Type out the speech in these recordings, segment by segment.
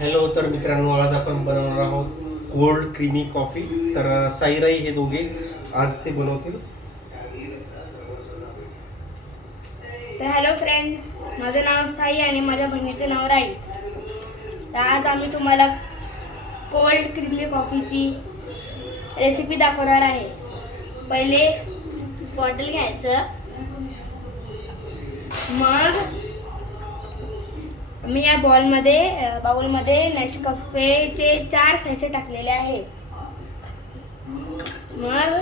Hello. तर मित्रांनो, आज आपण बनवणार आहोत कोल्ड क्रीमी कॉफी. तर साईराई हे दोघे आज ते बनवतील. तर हॅलो फ्रेंड्स, माझं नाव साई आणि माझ्या बहिणीचं नाव राई. तर आज आम्ही तुम्हाला कोल्ड क्रीमी कॉफीची रेसिपी दाखवणार आहे. पहिले बॉटल घ्यायचं, मग मी या बाउलमध्ये नेसकॅफेचे 4 सॅशे टाकलेले आहेत. मग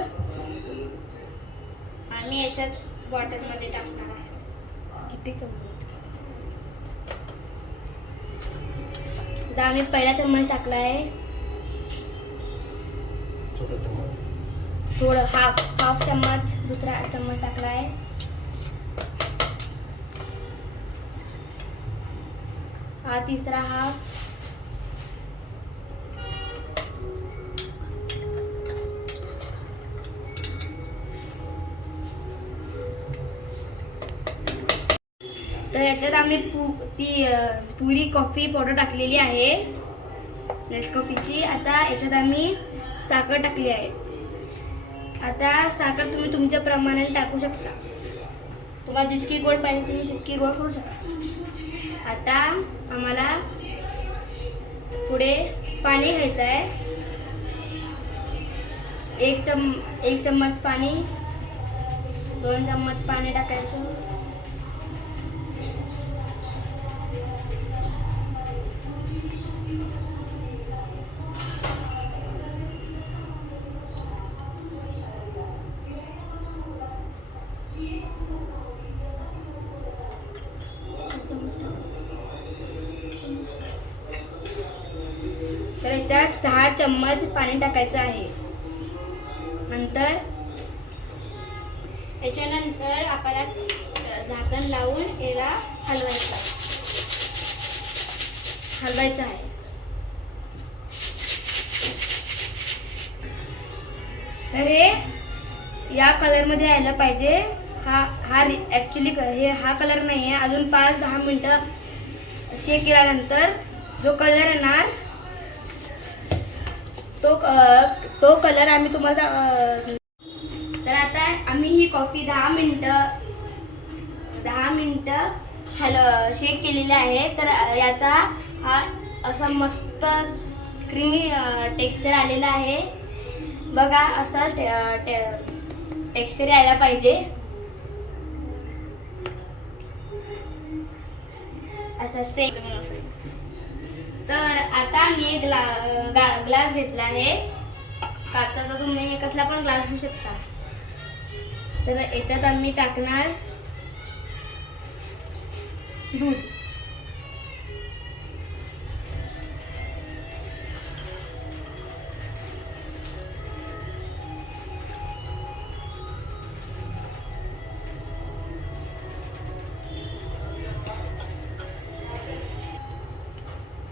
आम्ही याच्यात बॉटलमध्ये टाकणार आहे. किती चम्मच? तर आम्ही पहिला चम्मच टाकला आहे, थोडं हाफ चम्मच. दुसरा चम्मच टाकला आहे, हा तिसरा हाफ, तर याच्यात आम्ही पुरी कॉफी पावडर टाकलेली आहे नेसकॉफीची. आता याच्यात आम्ही साखर टाकली आहे. आता साखर तुम्ही तुमच्या प्रमाणाने टाकू शकता. तुम्हाला जितकी गोड पाहिजे तुम्ही तितकी गोड करू शकता. आता आम्हाला पुढे पाणी घ्यायचं आहे. एक चम्मच पाणी, 2 चम्मच पाणी टाकायचं. तर याच्यात 6 चम्मच पाणी टाकायचं आहे. याच्यानंतर आपल्याला झाकण लावून याला हलवायचं आहे. तर हे या कलरमध्ये यायला पाहिजे. ॲक्च्युली हा कलर नाही आहे. अजून 5-10 मिनटं शेक केल्यानंतर जो कलर येणार तो कलर आम्ही तुम्हाला. तर आता आम्ही ही कॉफी 10 मिनटं शेक केलेली आहे. तर याचा हा असा मस्त क्रीमी टेक्स्चर आलेला आहे. बघा, असा टेक्स्चर यायला पाहिजे. असा सेक. तर आता मी ग्लास घेतला आहे काचेचा. तुम्ही कसला पण ग्लास घेऊ शकता. तर याच्यात आम्ही टाकणार दूध.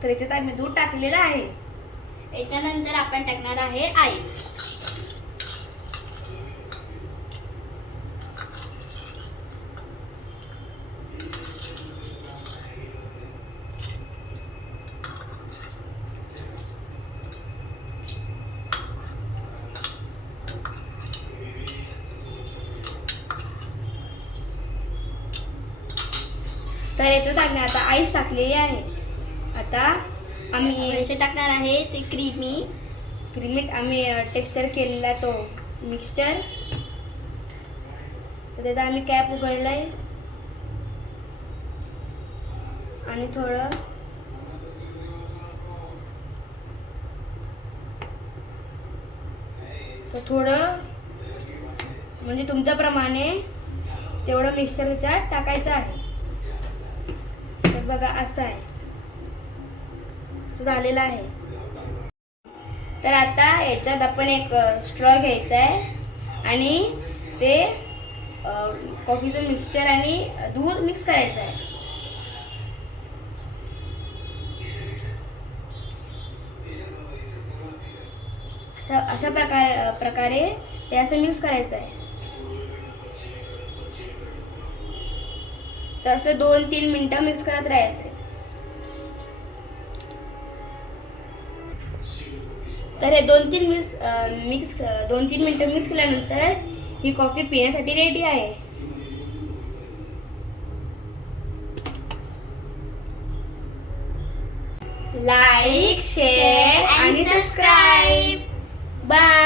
तर याच्यात आम्ही दूध टाकलेलं आहे. याच्यानंतर आपण टाकणार आहे आईस. तर याच्यात आता आईस टाकलेली आहे. आता आम्ही याचे टाकणार आहे ते क्रीमी आम्ही टेक्स्चर केलेला तो मिक्सचर. तर त्याचा आम्ही कॅप उघडलाय आणि थोडं म्हणजे तुमच्याप्रमाणे तेवढं मिक्सचर ह्याच्यात टाकायचं आहे. तर बघा, असं आहे, झालेलं आहे. तर आता याच्यात आपण एक स्ट्रॉ घ्यायचा आहे आणि ते कॉफीचं मिक्सचर आणि दूध मिक्स करायचं आहे. अशा प्रकारे ते असं मिक्स करायचं आहे. तसं 2-3 मिनिटं मिक्स करत राहायचं. तर हे 2-3 मिनिटं मिक्स केल्यानंतर ही कॉफी पिण्यासाठी रेडी आहे. लाईक, शेअर आणि सबस्क्राईब. बाय.